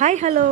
Hi hello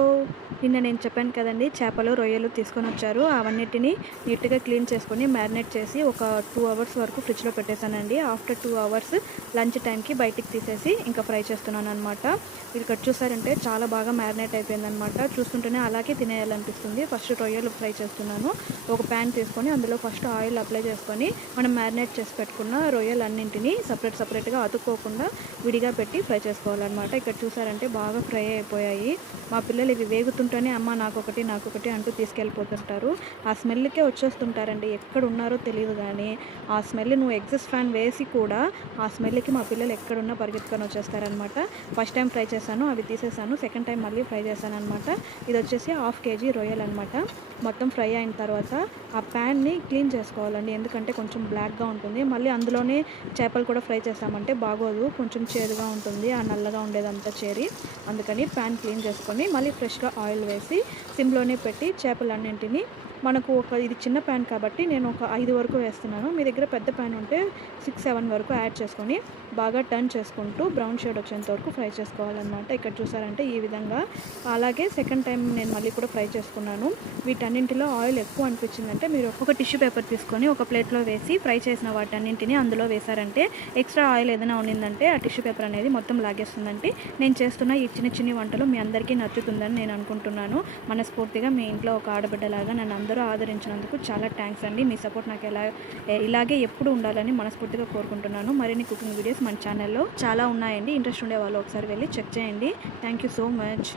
నిన్న నేను చెప్పాను కదండి చేపలు రొయ్యలు తీసుకొని వచ్చారు. అవన్నిటిని నీట్గా క్లీన్ చేసుకొని మ్యారినేట్ చేసి ఒక 2 అవర్స్ వరకు ఫ్రిడ్జ్లో పెట్టేశానండి. ఆఫ్టర్ 2 అవర్స్ లంచ్ టైంకి బయటికి తీసేసి ఇంకా ఫ్రై చేస్తున్నాను అనమాట. మీరు ఇక్కడ చూసారంటే చాలా బాగా మ్యారినేట్ అయిపోయిందనమాట. చూస్తుంటేనే అలాగే తినేయాలనిపిస్తుంది. ఫస్ట్ రొయ్యలు ఫ్రై చేస్తున్నాను. ఒక ప్యాన్ తీసుకొని అందులో ఫస్ట్ ఆయిల్ అప్లై చేసుకొని మనం మ్యారినేట్ చేసి పెట్టుకున్న రొయ్యలన్నింటినీ సపరేట్గా అతుక్కోకుండా విడిగా పెట్టి ఫ్రై చేసుకోవాలన్నమాట. ఇక్కడ చూసారంటే బాగా ఫ్రై అయిపోయాయి. మా పిల్లలు ఇవి వేగుతుంటేనే అమ్మ నాకొకటి అంటూ తీసుకెళ్ళిపోతుంటారు. ఆ స్మెల్కే వచ్చేస్తుంటారండి. ఎక్కడ ఉన్నారో తెలియదు కానీ ఆ స్మెల్ నువ్వు ఎగ్జాస్ట్ ఫ్యాన్ వేసి కూడా ఆ స్మెల్కి మా పిల్లలు ఎక్కడున్నా పరిగెత్తుకొని వచ్చేస్తారనమాట. ఫస్ట్ టైం ఫ్రై చేశాను, అవి తీసేసాను. సెకండ్ టైం మళ్ళీ ఫ్రై చేశాను అనమాట. ఇది వచ్చేసి 1/2 kg రొయ్యలు అనమాట. మొత్తం ఫ్రై అయిన తర్వాత ఆ ప్యాన్ని క్లీన్ చేసుకోవాలండి. ఎందుకంటే కొంచెం బ్లాక్గా ఉంటుంది. మళ్ళీ అందులోనే చేపలు కూడా ఫ్రై చేసామంటే బాగోదు, కొంచెం చేదుగా ఉంటుంది. ఆ నల్లగా ఉండేదంతా చేరి అందుకని ప్యాన్ క్లీన్ చేసుకొని మళ్ళీ ఫ్రెష్గా ఆయిల్ వేసి సిమ్లోనే పెట్టి చేపలన్నింటినీ ఇది చిన్న ప్యాన్ కాబట్టి నేను ఒక 5 వరకు వేస్తున్నాను. మీ దగ్గర పెద్ద ప్యాన్ ఉంటే 6-7 వరకు యాడ్ చేసుకొని బాగా టర్న్ చేసుకుంటూ బ్రౌన్ షేడ్ వచ్చేంత వరకు ఫ్రై చేసుకోవాలన్నమాట. ఇక్కడ చూసారంటే ఈ విధంగా. అలాగే సెకండ్ టైం నేను మళ్ళీ కూడా ఫ్రై చేసుకున్నాను. వీటన్నింటిలో ఆయిల్ ఎక్కువ అనిపించిందంటే మీరు ఒక టిష్యూ పేపర్ తీసుకొని ఒక ప్లేట్లో వేసి ఫ్రై చేసిన వాటన్నింటినీ అందులో వేసారంటే ఎక్స్ట్రా ఆయిల్ ఏదైనా ఉండిందంటే ఆ టిష్యూ పేపర్ అనేది మొత్తం లాగేస్తుందంటే నేను చేస్తున్న ఈ చిన్న వంటలు మీ అందరికీ నచ్చుతుందని నేను అనుకుంటున్నాను. మనస్ఫూర్తిగా మీ ఇంట్లో ఒక ఆడబిడ్డలాగా నన్ను అందరూ ఆదరించినందుకు చాలా థ్యాంక్స్ అండి. మీ సపోర్ట్ నాకు ఇలాగే ఎప్పుడు ఉండాలని మనస్ఫూర్తిగా కోరుకుంటున్నాను. మరిన్ని కుకింగ్ వీడియోస్ మన ఛానల్లో చాలా ఉన్నాయండి. ఇంట్రెస్ట్ ఉండే వాళ్ళు ఒకసారి వెళ్ళి చెక్ చేయండి. Thank you so much.